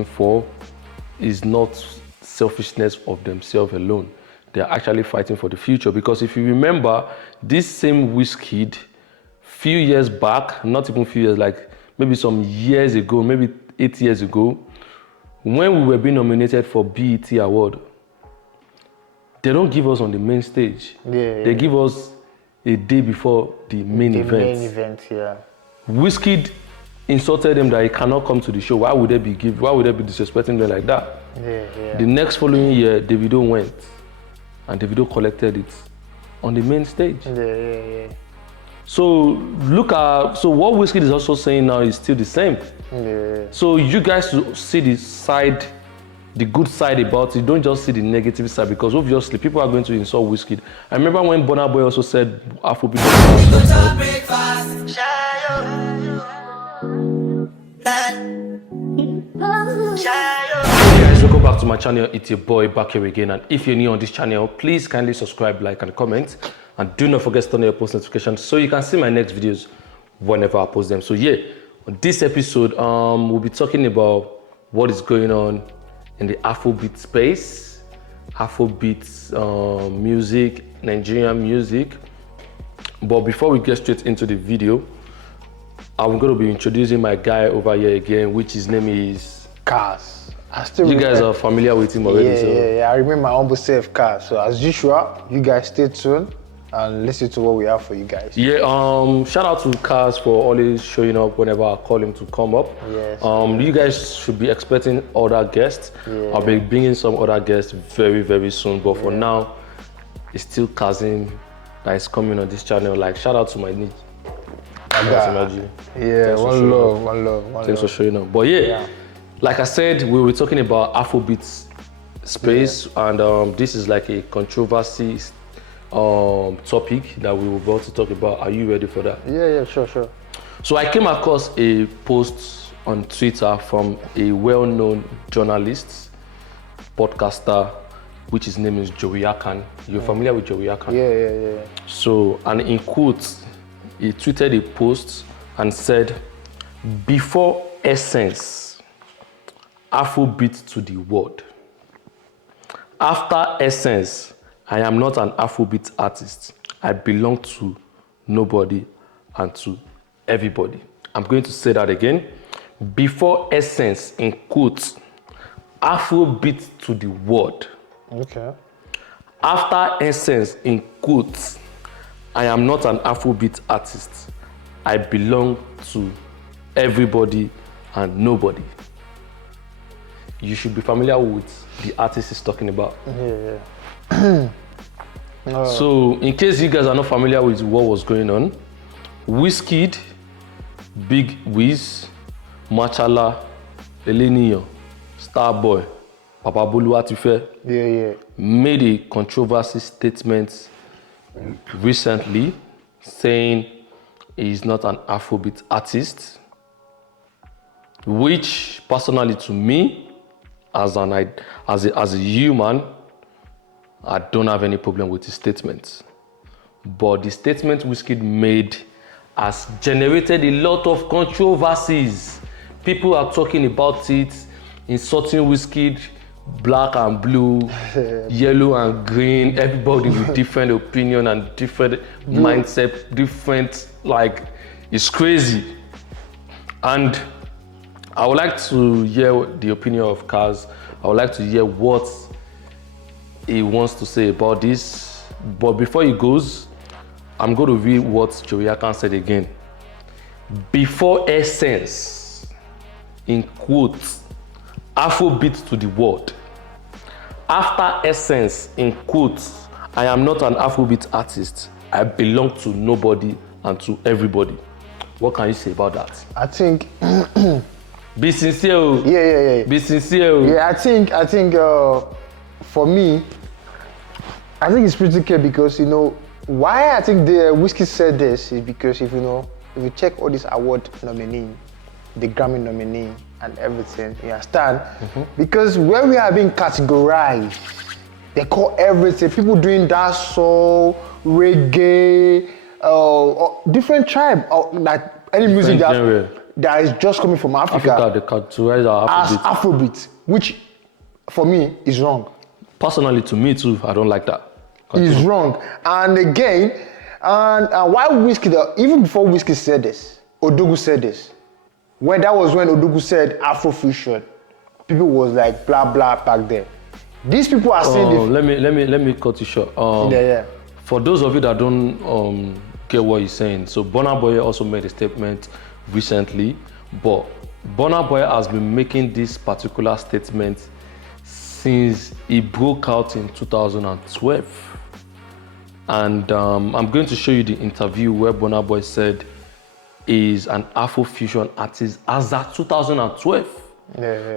for is not selfishness of themselves alone. They're actually fighting for the future. Because if you remember, this same Wizkid, few years back, not even few years, like maybe some years ago, maybe 8 years ago, when we were being nominated for BET Award, they don't give us on the main stage. They give us a day before the main event. Main event, yeah. Wizkid insulted them that he cannot come to the show. Why would they be disrespecting them like that? The next following year, Davido went, and Davido collected it on the main stage. So what Wizkid is also saying now is still the same. So you guys see the good side about it. Don't just see the negative side, because obviously people are going to insult Wizkid. I remember when Burna Boy also said Afrobeats. Guys, welcome back to my channel. It's your boy back here again, and if you're new on this channel, please kindly subscribe, like, and comment, and do not forget to turn on your post notifications so you can see my next videos whenever I post them. So yeah, on this episode, we'll be talking about what is going on in the Afrobeat space, Afrobeats music, Nigerian music. But before we get straight into the video, I'm going to be introducing my guy over here again, which his name is Cars. You guys are familiar with him already. Yeah. I remember my humble self, Cars. So as usual, you guys stay tuned and listen to what we have for you guys. Yeah, shout out to Cars for always showing up whenever I call him to come up. Yes. You guys should be expecting other guests. I'll be bringing some other guests very, very soon. But for now, it's still Kazim that is coming on this channel. Like, shout out to my niece. Yeah, one love. Thanks for showing up. But yeah, like I said, we were talking about Afrobeats space, and this is like a controversy topic that we were about to talk about. Are you ready for that? Yeah, sure. So I came across a post on Twitter from a well-known journalist, podcaster, which his name is Joey Akan. You're familiar with Joey Akan? Yeah. So, and in quotes, he tweeted a post and said, "Before Essence, Afrobeat to the world. After Essence, I am not an Afrobeat artist. I belong to nobody and to everybody." I'm going to say that again. Before Essence, in quotes, Afrobeat to the world. Okay. After Essence, in quotes, I am not an Afrobeat artist. I belong to everybody and nobody. You should be familiar with the artist he's talking about. Yeah. So, in case you guys are not familiar with what was going on, Wizkid, Big Wiz, Machala, Eleniyo, Starboy, Papa Bolu Atife made a controversy statement recently saying he's not an Afrobeat artist, which personally to me, as a human, I don't have any problem with his statement. But the statement Wizkid made has generated a lot of controversies. People are talking about it, insulting Wizkid, black and blue, yellow and green, everybody with different opinion and different mindset, different, like, it's crazy. And I would like to hear the opinion of Kaz. I would like to hear what he wants to say about this. But before he goes, I'm going to read what Joey Akan said again. Before Essence, in quotes, Afrobeat to the world. After Essence, in quotes, I am not an Afrobeat artist. I belong to nobody and to everybody. What can you say about that? I think be sincere. Yeah. Be sincere. Yeah, I think for me, I think it's pretty clear, because why I think the Wizkid said this is because if you check all these award nominee, the Grammy nominee and everything, you understand? Because when we are being categorized, they call everything, people doing dancehall, reggae, different tribe, like any music that, that is just coming from Africa They categorize our as Afrobeat. Afrobeat, which for me is wrong. Personally, to me too, I don't like that. Is wrong. And again, and why Wizkid, even before Wizkid said this, Odogu said this. When Odogu said Afrofusion, people was like blah blah back then. These people are saying let me cut you short. For those of you that don't get what he's saying, so Burna Boy also made a statement recently, but Burna Boy has been making this particular statement since he broke out in 2012. And I'm going to show you the interview where Burna Boy said is an Afrofusion artist as at 2012.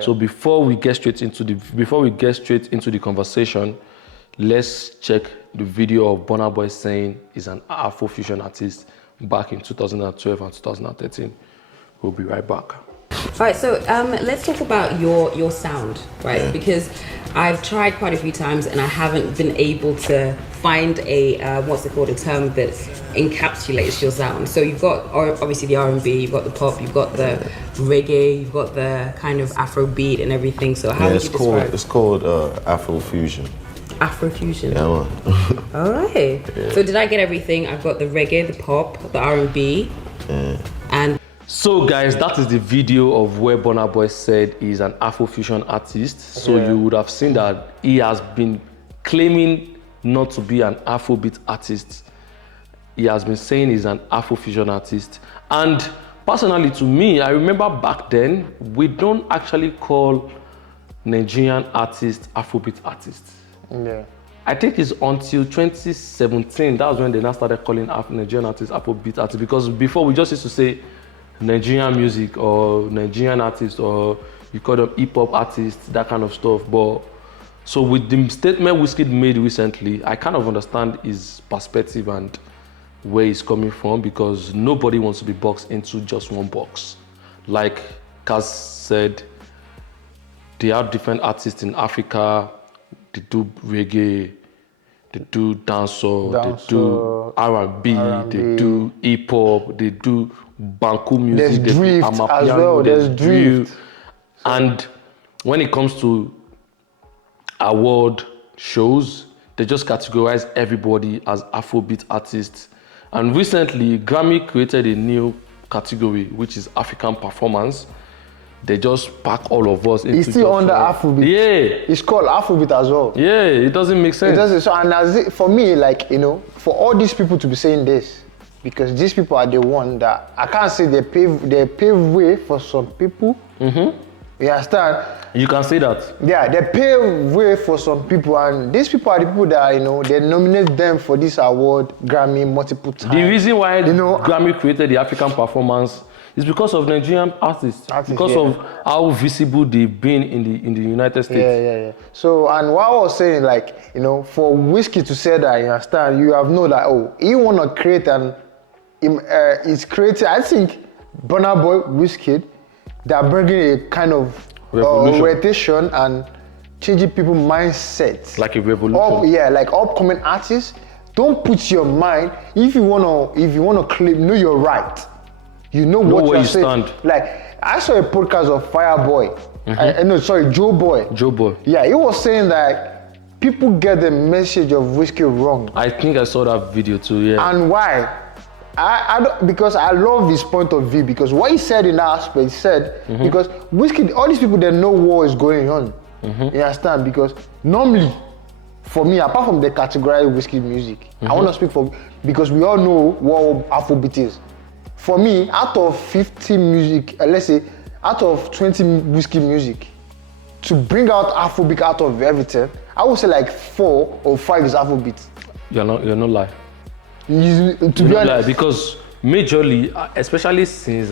So before we get straight into the conversation, let's check the video of Burna Boy saying he's an Afrofusion artist back in 2012 and 2013. We'll be right back. All right, so let's talk about your sound, right? Yeah. Because I've tried quite a few times and I haven't been able to find a a term that encapsulates your sound. So you've got obviously the R&B, you've got the pop, you've got the reggae, you've got the kind of Afrobeat and everything. So how would you describe it? It's called Afrofusion. Afrofusion. Yeah, man. All right. Yeah. So did I get everything? I've got the reggae, the pop, the R&B, and. So guys, that is the video of where Burna Boy said he's an Afrofusion artist. So you would have seen that he has been claiming not to be an Afrobeat artist. He has been saying he's an Afrofusion artist. And personally to me, I remember back then, we don't actually call Nigerian artists Afrobeat artists. Yeah. I think it's until 2017, that was when they now started calling Nigerian artists Afrobeat artists, because before we just used to say Nigerian music or Nigerian artists, or you call them hip-hop artists, that kind of stuff. But so with the statement Wizkid made recently, I kind of understand his perspective and where he's coming from, because nobody wants to be boxed into just one box. Like Kaz said, they have different artists in Africa. They do reggae, they do dancehall, they do R&B, they do hip-hop, they do Banku music, there's drift as well. There's drift. And when it comes to award shows, they just categorize everybody as Afrobeat artists. And recently, Grammy created a new category, which is African performance. They just pack all of us into. It's still under Afrobeat. Yeah. It's called Afrobeat as well. Yeah, it doesn't make sense. It doesn't. So, and for me, like, for all these people to be saying this, because these people are the one that I can't say they pave way for some people. Mm-hmm. You understand? You can say that. Yeah, they pave way for some people, and these people are the people that they nominate them for this award, Grammy, multiple times. The reason why Grammy created the African performance is because of Nigerian artists because of how visible they've been in the United States. Yeah. So, and what I was saying, like, for Wizkid to say that, you understand, you have known that, he want to create it's creating, I think, Burna Boy, Wizkid, they're bringing a kind of rotation and changing people's mindset. Like a revolution. Like upcoming artists, don't put your mind, if you wanna claim, know you're right. You know what you're saying. Like, I saw a podcast of Fireboy. Joe Boy. Joe Boy. Yeah, he was saying that people get the message of Wizkid wrong. I think I saw that video too, yeah. And why? I don't, because I love his point of view, because what he said in that aspect, he said, because Wizkid, all these people, they know what is going on. You understand? Because normally, for me, apart from the category Wizkid music, I want to speak because we all know what Afrobeat is. For me, out of 50 music, let's say, out of 20 Wizkid music, to bring out Afrobeat out of everything, I would say like 4 or 5 is Afrobeat. You're not lying. To be honest, because majorly, especially since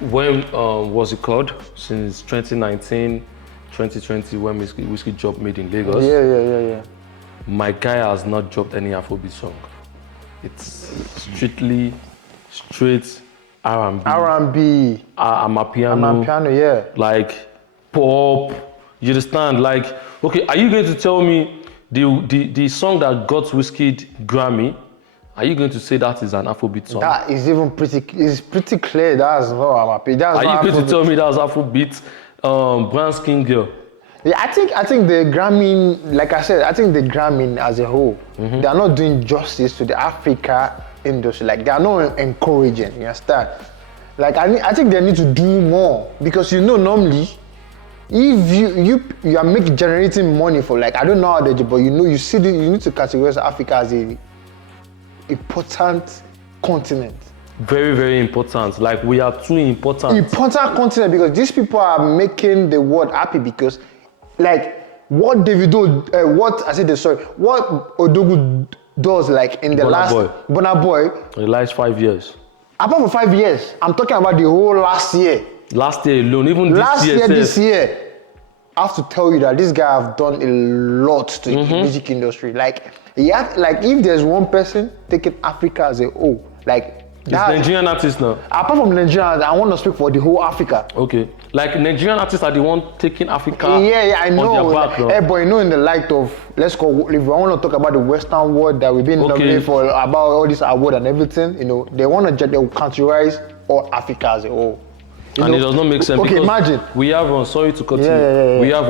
when was it called? Since 2019, 2020, when Wizkid dropped Made in Lagos. Yeah. My guy has not dropped any Afrobeat song. It's straight R&B. R&B. Amapiano, yeah. Like pop. You understand? Like, okay, are you going to tell me the song that got Wizkid Grammy Are you going to say that is an Afrobeat song? That is even pretty clear. That's not I'm happy. That's Are not you going to Afrobeat. tell me that's Afrobeat? Brown Skin Girl. Yeah, I think the Grammy, like I said, I think the Grammy as a whole, they are not doing justice to the Africa industry. Like they are not encouraging. You understand? Like I think they need to do more because normally, if you are generating money for like I don't know how they do, but you need to categorize Africa as a important continent. Very, very important. Like we are too important. Important continent because these people are making the world happy because, like, what Davido, what Odogu does like in the Burna Boy, in the last 5 years. Apart from 5 years, I'm talking about the whole last year. Last year alone, even this year. I have to tell you that this guy have done a lot to the music industry. Like, if there's one person taking Africa as a whole, like it's Nigerian artists now. Apart from Nigerians, I want to speak for the whole Africa. Okay, like Nigerian artists are the one taking Africa. Yeah, I know. On their back, no? But in the light of if we want to talk about the Western world that we've been nominated for about all this award and everything, they want to categorize all Africa as a whole. And it does not make sense. Okay, imagine. We have, sorry to cut you. Yeah. We have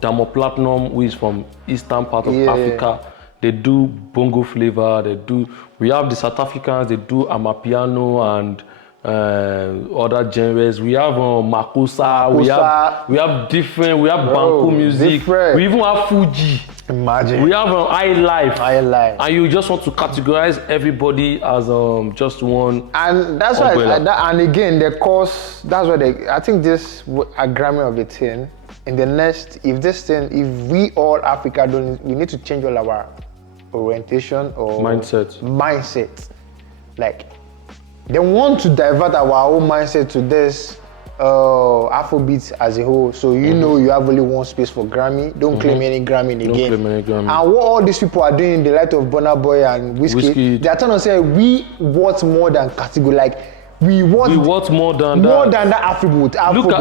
Damo Platinum, who is from eastern part of Africa. They do bongo flavor. We have the South Africans. They do amapiano and other genres. We have Makossa. We have different. We have Banku music. Different. We even have Fuji. Imagine. We have High Life. And you just want to categorize everybody as just one. And that's why. And again, the course. That's why I think this Grammy of the thing. In the next, if we all Africa we need to change all our orientation or mindset. Like they want to divert our own mindset to this Afrobeats as a whole. So you have only one space for Grammy. Don't claim any Grammy again. Don't claim any Grammy. And what all these people are doing in the light of Burna Boy and Wizkid, they are trying to say we want more than category. Like we want more than that Afrobeat.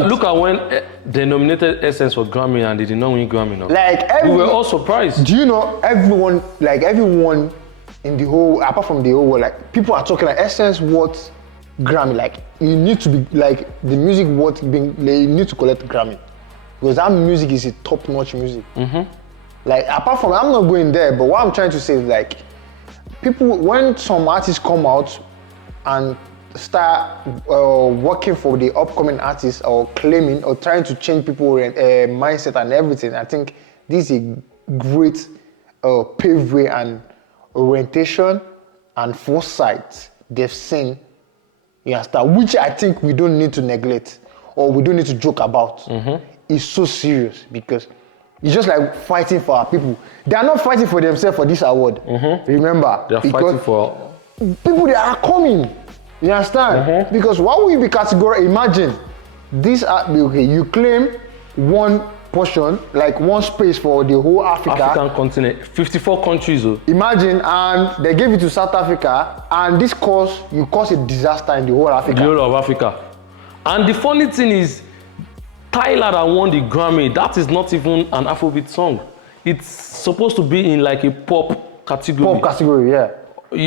Look at when they nominated Essence for Grammy and they did not win Grammy. No. Like we were all surprised. Do you know everyone in the whole, apart from the whole world, like people are talking like Essence what Grammy. Like you need to be like the music they need to collect Grammy because that music is a top-notch music. Like apart from I'm not going there, but what I'm trying to say is like people when some artists come out and start working for the upcoming artists or claiming or trying to change people's mindset and everything, I think this is a great paved way and orientation and foresight they've seen, you understand, which I think we don't need to neglect or we don't need to joke about. It's so serious because it's just like fighting for our people. They are not fighting for themselves for this award. Remember, they are fighting for people that are coming. You understand? Because why would you be categorized? Imagine this. You claim one portion, like one space for the whole African continent, 54 countries. Imagine, and they gave it to South Africa, and you cause a disaster in the whole Africa. The whole of Africa. And the funny thing is, Tyler that won the Grammy, that is not even an Afrobeat song. It's supposed to be in like a pop category. Pop category, yeah.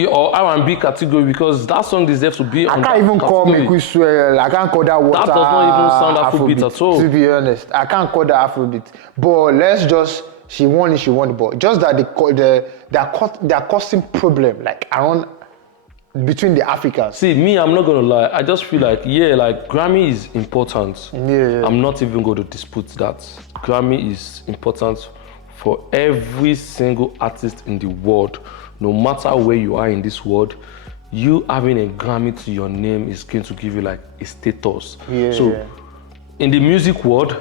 Or R&B category because that song deserves to be on that category. I can't even call Make We Swear. I can't call that water. That does not even sound Afrobeat at all. To be honest, I can't call that Afrobeat. But let's just, she won it. But just that they're causing problem like around between the Africans. See, me, I'm not gonna lie. I just feel like Grammy is important. Yeah. I'm not even going to dispute that. Grammy is important for every single artist in the world. No matter where you are in this world, you having a Grammy to your name is going to give you like a status. So, in the music world,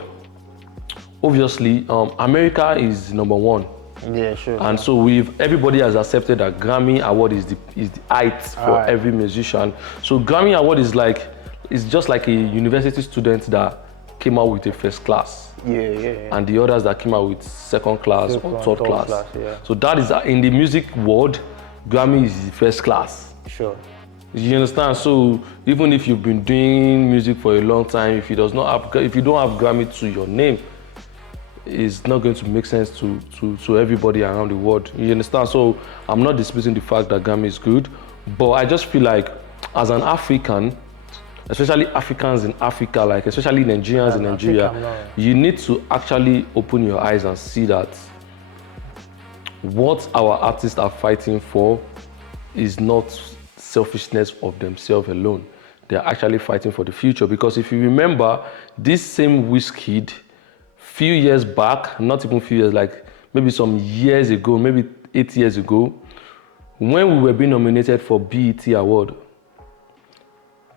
obviously, America is number one. Yeah, sure. And so everybody has accepted that Grammy Award is the height for every musician. So Grammy Award is just like a university student that came out with a first class. Yeah. And the others that came out with second class or third class. So that is in the music world, Grammy is the first class. Sure. You understand? So even if you've been doing music for a long time, if you don't have Grammy to your name, is not going to make sense to everybody around the world. You understand? So I'm not disputing the fact that Grammy is good, but I just feel like as an African, especially Africans in Africa, like especially Nigerians in Nigeria, you need to actually open your eyes and see that what our artists are fighting for is not selfishness of themselves alone. They're actually fighting for the future. Because if you remember, this same Wizkid, few years back, not even few years, like maybe some years ago, maybe 8 years ago, when we were being nominated for BET Award,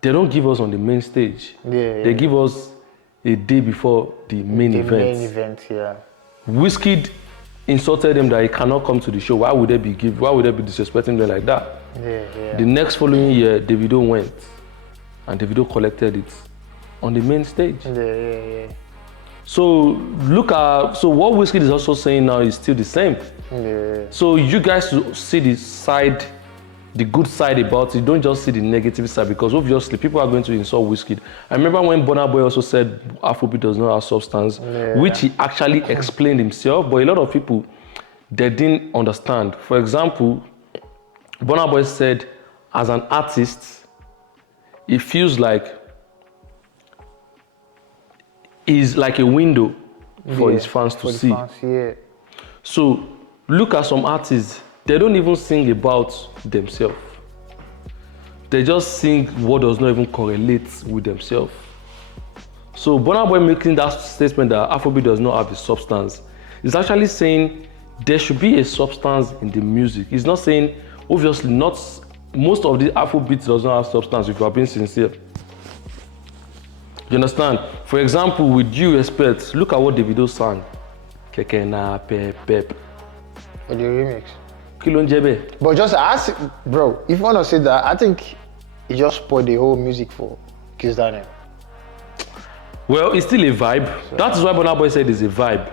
they don't give us on the main stage. They give us a day before the main event. The main event, yeah. Wizkid insulted them that he cannot come to the show. Why would they be disrespecting them like that? The next following year, Davido went, and Davido collected it on the main stage. So so what Wizkid is also saying now is still the same. So you guys see the good side about it. Don't just see the negative side, because obviously people are going to insult Wizkid. I remember when Burna Boy also said Afrobeat does not have substance, which he actually explained himself, but a lot of people, they didn't understand. For example, Burna Boy said, as an artist, it feels like it's like a window for his fans to see. So look at some artists, they don't even sing about themselves. They just sing what does not even correlate with themselves. So Burna Boy making that statement that Afrobeat does not have the substance is actually saying there should be a substance in the music. He's not saying, obviously, not most of the Afrobeat does not have substance, if you are being sincere. You understand? For example, with due respect, look at what Davido sang. Keke na pep pep. For the remix. Kilonjebe. But just ask, bro, if you want to say that, I think he just spoiled the whole music for Kiss Daniel. Well, it's still a vibe. So, that is why Burna Boy said it's a vibe.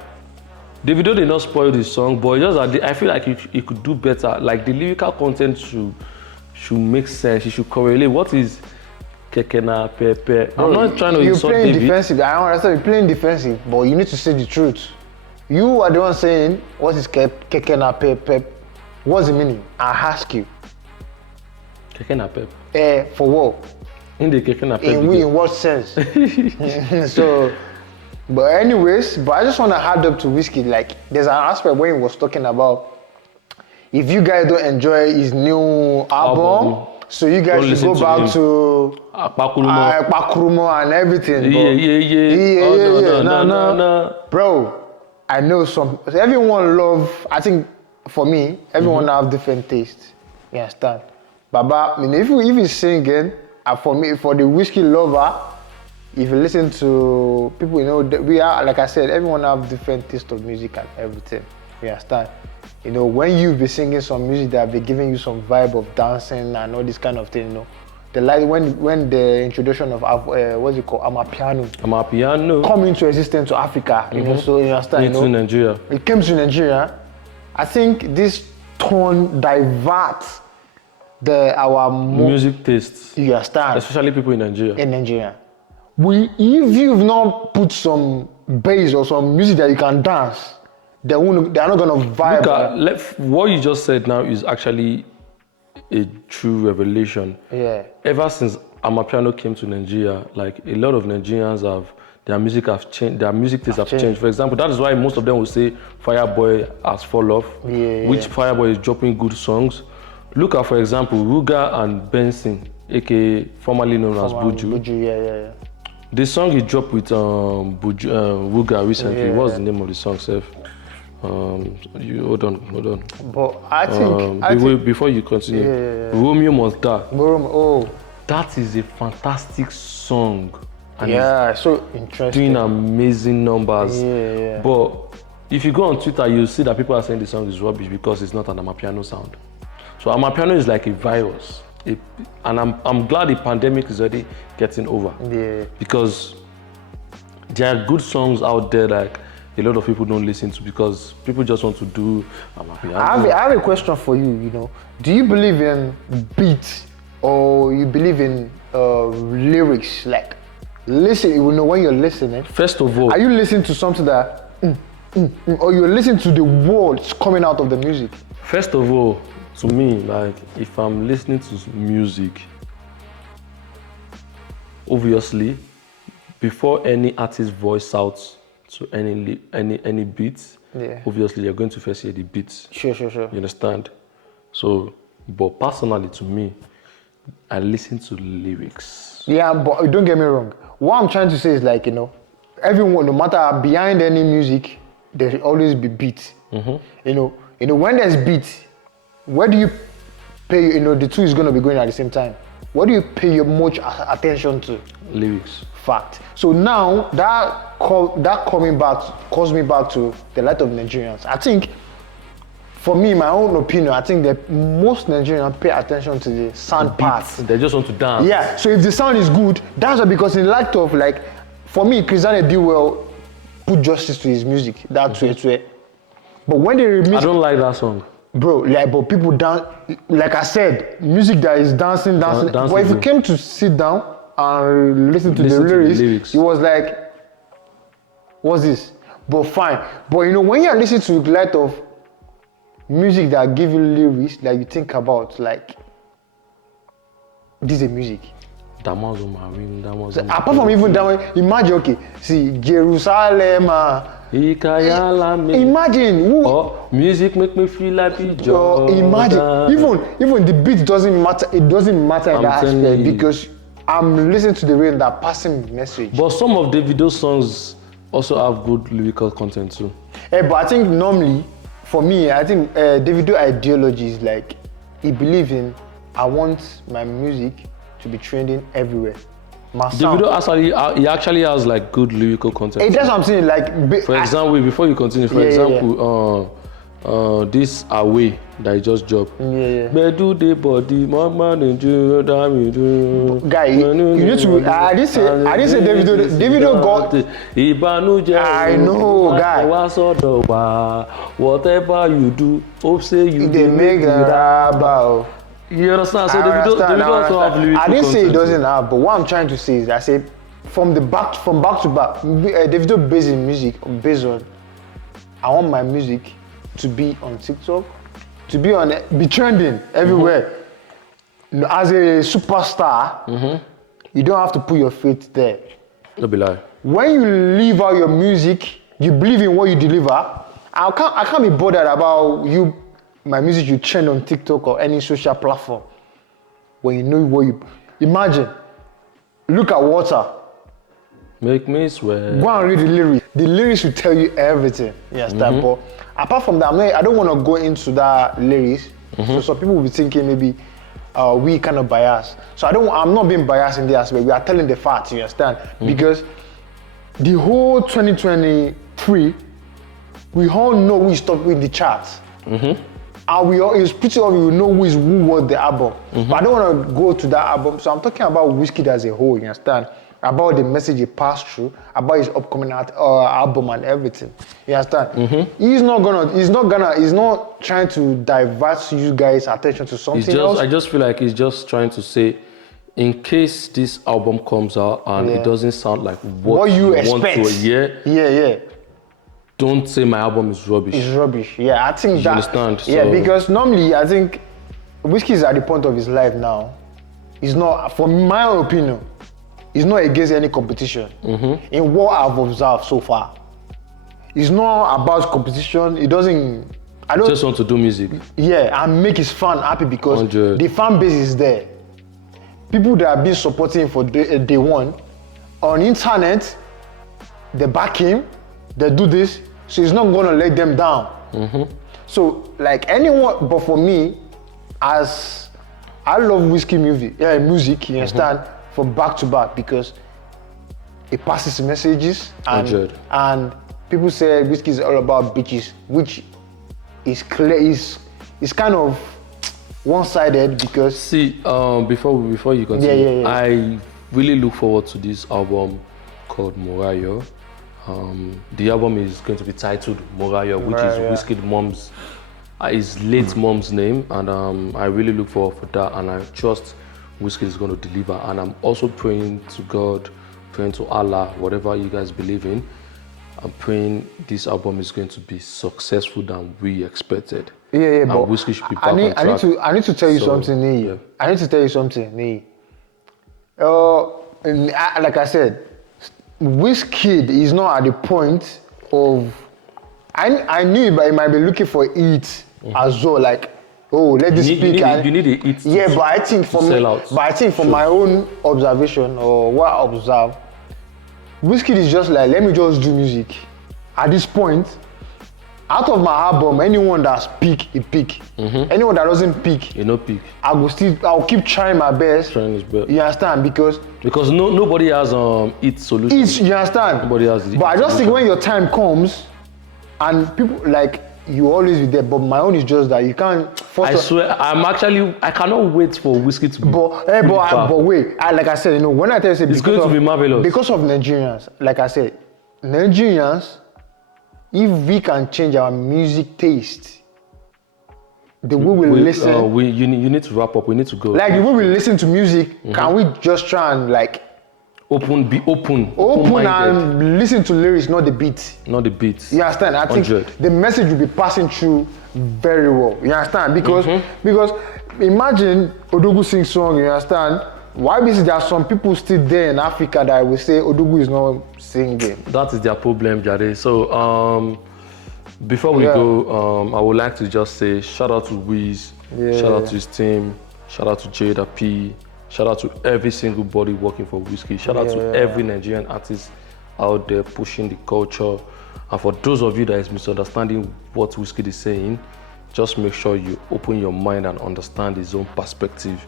Davido did not spoil the song, but just I feel like he could do better. Like the lyrical content should make sense. It should correlate. What is Kekena Pepe? I'm not trying to insult David. You're playing defensive. I understand you're playing defensive, but you need to say the truth. You are the one saying, what is Kekena Pepe? What's the meaning? I ask you. Kekena Pepe? For what? In the Kekena Pepe. In what sense? So, but anyways, I just want to add up to Wizkid. Like, there's an aspect where he was talking about, if you guys don't enjoy his new album, so you guys should go back to Pakurumo and everything. No. Bro, I know everyone love, I think for me, everyone have different tastes. You understand? Baba, I mean, if you singing, for me, for the Wizkid lover, if you listen to people, you know, we are, like I said, everyone have different taste of music and everything. You understand? You know, when you be singing some music that be giving you some vibe of dancing and all this kind of thing, you know, when the introduction of what's it called, Amapiano come into existence to Africa, you know, so you understand, into Nigeria. It came to Nigeria. I think this tone diverts our music tastes. You understand? Especially people in Nigeria. In Nigeria. If you've not put some bass or some music that you can dance, they're not gonna vibe. What you just said now is actually a true revelation. Yeah. Ever since Amapiano came to Nigeria, like a lot of Nigerians their music tastes have changed. For example, that is why most of them will say Fireboy has fall off, which Fireboy is dropping good songs. Look at, for example, Ruga and Benson, aka formerly known as Buju. The song he dropped with Ruga recently, what's the name of the song, Seth? Hold on. But I think before you continue, Romeo Must Die. That is a fantastic song. And so interesting. Doing amazing numbers. But if you go on Twitter, you'll see that people are saying the song is rubbish because it's not an Amapiano sound. So Amapiano is like a virus. And I'm glad the pandemic is already getting over. Because there are good songs out there like a lot of people don't listen to because people just want to do Amapiano. I have a question for you, you know. Do you believe in beats or you believe in lyrics? Like, listen, you know, when you're listening. First of all, are you listening to something that or you're listening to the words coming out of the music? First of all, to me, like if I'm listening to music, obviously, before any artist voice out to any beats, obviously you're going to first hear the beats. Sure. You understand? So, but personally to me, I listen to lyrics. Yeah, but don't get me wrong. What I'm trying to say is like, everyone, no matter behind any music, there should always be beat. You know, when there's beat, where do you pay, the two is going to be going at the same time. What do you pay your much attention to? Lyrics. Fact. So now that coming back calls me back to the light of Nigerians. I think, for me, my own opinion, I think that most Nigerians pay attention to the sound parts. They just want to dance. Yeah. So if the sound is good, that's why, because in light of like, for me, Christian did well, put justice to his music. That's where. But when they remix, I don't like that song. bro, like, but people dance, like I said, music that is dancing. But if you came to sit down and listen to the lyrics, it was like, what's this? But fine. But when you're listening to the light of music that give you lyrics that you think about, like, this is music. Apart from even that one, imagine, okay, see, Jerusalem, imagine who, music make me feel like imagine, even the beat doesn't matter. It doesn't matter in that aspect, because I'm listening to the way that passing message. But some of Davido's songs also have good lyrical content too. But I think normally, for me, I think Davido ideology is like, he believes in, I want my music to be trending everywhere. Davido actually has like good lyrical content. That's what I'm saying. Like, for example, before you continue, this Away that he just dropped. Bedu de body, mama de do, damn do. Guy, you need to. I didn't say Davido. Davido got. I know, guy. Whatever you do, hope say you they make it about. You understand? So Davido also have lyrical content. I didn't say it doesn't have, but what I'm trying to say is, I say from back to back, Davido based in music based on, I want my music to be on TikTok, to be trending everywhere. As a superstar, you don't have to put your faith there. Don't be lie. When you leave out your music, you believe in what you deliver. I can't be bothered about my music you trend on TikTok or any social platform. When you know what you imagine, look at Water. Make me swear. Go and read the lyrics. The lyrics will tell you everything. You understand? But apart from that, I don't want to go into that lyrics. So some people will be thinking maybe we kind of biased. So I'm not being biased in the aspect. We are telling the facts. You understand? Because the whole 2023, we all know who is top in the charts. And it's pretty obvious we know who wrote the album. But I don't want to go to that album. So I'm talking about Wizkid as a whole, you understand? About the message he passed through, about his upcoming album and everything. You understand? He's not trying to divert you guys' attention to something else. I just feel like he's just trying to say, in case this album comes out and it doesn't sound like what you expect want to hear. Don't say my album is rubbish. It's rubbish. Yeah, I think you understand? Yeah, because normally I think Wizkid is at the point of his life now. He's not, for my opinion, he's not against any competition. In what I've observed so far, it's not about competition. He doesn't. I don't just want to do music. Yeah, and make his fan happy because 100. The fan base is there. People that have been supporting him for day one on internet, they back him. They do this, so he's not gonna let them down. So like anyone, but for me, as I love Wizkid music, you understand, from back to back because it passes messages and people say Wizkid is all about bitches, which is clear is kind of one-sided because. See, before you continue, I really look forward to this album called Morayo. The album is going to be titled Morayo, which is Wizkid's mom's, his late mom's name, and I really look forward for that, and I trust Wizkid is going to deliver. And I'm also praying to God, praying to Allah, whatever you guys believe in, I'm praying this album is going to be successful than we expected. Yeah, And but Wizkid should be back I need, on track. I need to tell you So, something, Nee. yeah. I need to tell you something, Nee. Like I said, Wizkid is not at the point of. I knew he might be looking for it as well, like, oh, let this speak. You need a hit to, yeah, but I think for me, sell out. but I think from my own observation or what I observe, Wizkid is just like, let me just do music. At this point, out of my album, anyone that's pick, he pick. Anyone that doesn't pick, You know, pick. I'll keep trying my best. Trying his best. You understand? Because nobody has it solution. you understand? Nobody has it. But I just think when your time comes, and people like you always be there. But my own is just that you can't. I swear, I cannot wait for Wizkid to be. But wait, like I said, you know, when I tell you, It's going to be marvelous. Because of Nigerians, like I said, Nigerians, if we can change our music taste, the way we listen, you need to wrap up. We need to go. like the way we listen to music, can we just try and like open open and listen to lyrics, not the beat? Not the beats. You understand? I think 100. the message will be passing through very well. You understand? Because imagine Odogu sing song. You understand? Why is it there are some people still there in Africa that will say Odogu is not singing? That is their problem, Jade. So before we go, I would like to just say shout out to Wiz, shout out to his team, shout out to Jada P, shout out to every single body working for Wizkid, shout out to every Nigerian artist out there pushing the culture. And for those of you that is misunderstanding what Wizkid is saying, just make sure you open your mind and understand his own perspective.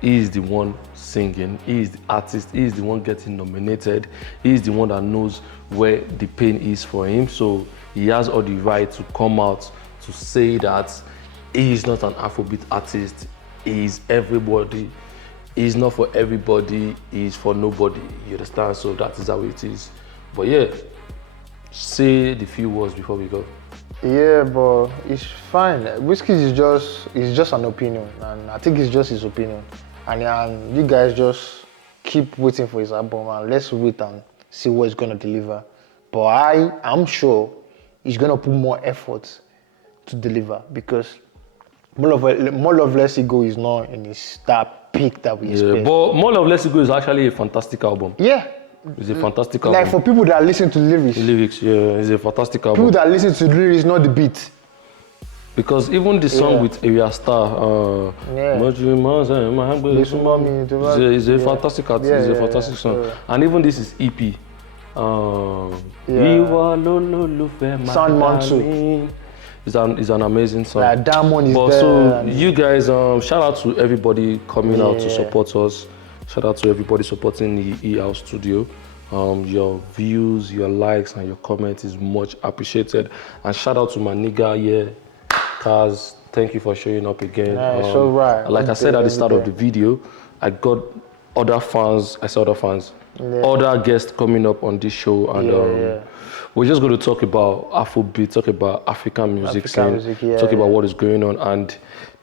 He is the one singing, he is the artist, he is the one getting nominated, he is the one that knows where the pain is for him. So he has all the right to come out to say that he is not an Afrobeat artist, he is everybody. He is not for everybody, he is for nobody. You understand? So that is how it is. But yeah, say the few words before we go. Yeah, but it's fine. Wizkid is just an opinion, and I think it's just his opinion. And you guys just keep waiting for his album, and let's wait and see what he's gonna deliver. But I'm sure he's gonna put more effort to deliver, because More Love Less Go is not in his that peak that we expect. But More Love Less Go is actually a fantastic album. Yeah. It's a fantastic album. Like for people that listen to lyrics. It's a fantastic album. People that listen to lyrics, not the beat. Because even the song with Area Star, it's a fantastic artist, it's a fantastic song. And even this is EP. Soundman too. It's an amazing song. Like Diamond is but there. So you guys, shout out to everybody coming out to support us. Shout out to everybody supporting the E-House Studio. Your views, your likes, and your comments is much appreciated. And shout out to my nigga here, Kaz. Thank you for showing up again. It's all right. Like I said at the start of the video, I got other fans. I saw other fans, other guests coming up on this show, and we're just going to talk about Afrobeat, talk about African music scene, talk about what is going on, and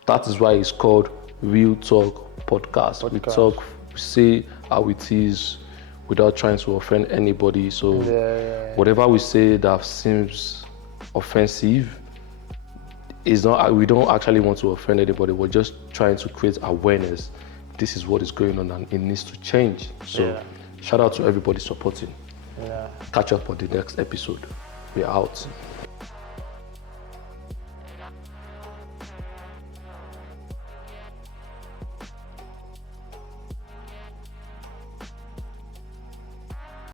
that is why it's called Real Talk Podcast. We talk, we say how it is without trying to offend anybody. So whatever we say that seems offensive is not. We don't actually want to offend anybody. We're just trying to create awareness. This is what is going on, and it needs to change. So shout out to everybody supporting. Catch up on the next episode. We're out.